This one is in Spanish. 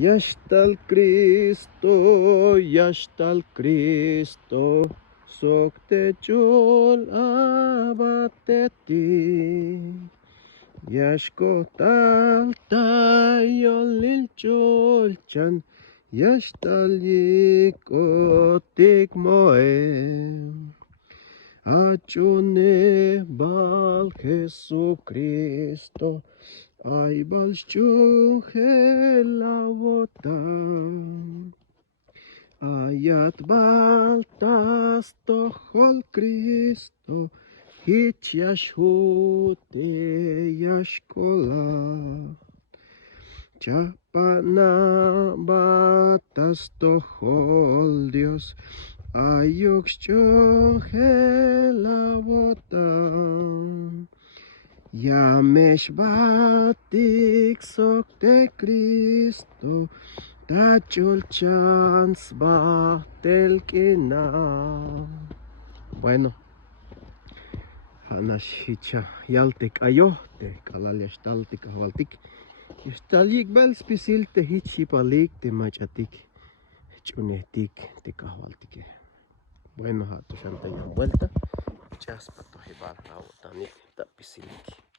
Ya está el Cristo, ya está el Cristo, sok te chul abateti. Yashko tal tayolil chulchan, yashtal yikotik moem. Achune bal Jesucristo, ay bal la bota. Ayat bal tas tohol Cristo, hit yashute yashkola. Chapana batas tohol Dios, ayuk la bota. Yamesh batik sok de Cristo, tachul chance batel kina. Bueno, hanashicha yaltek ayote, kalalashtaltik avaltik. Yustalik bal spisil te hichipalik te machatik, chunetik te kavaltik. Bueno, hatu shanta ya vuelta. Chas pato hibar na botanik ta pisiliki.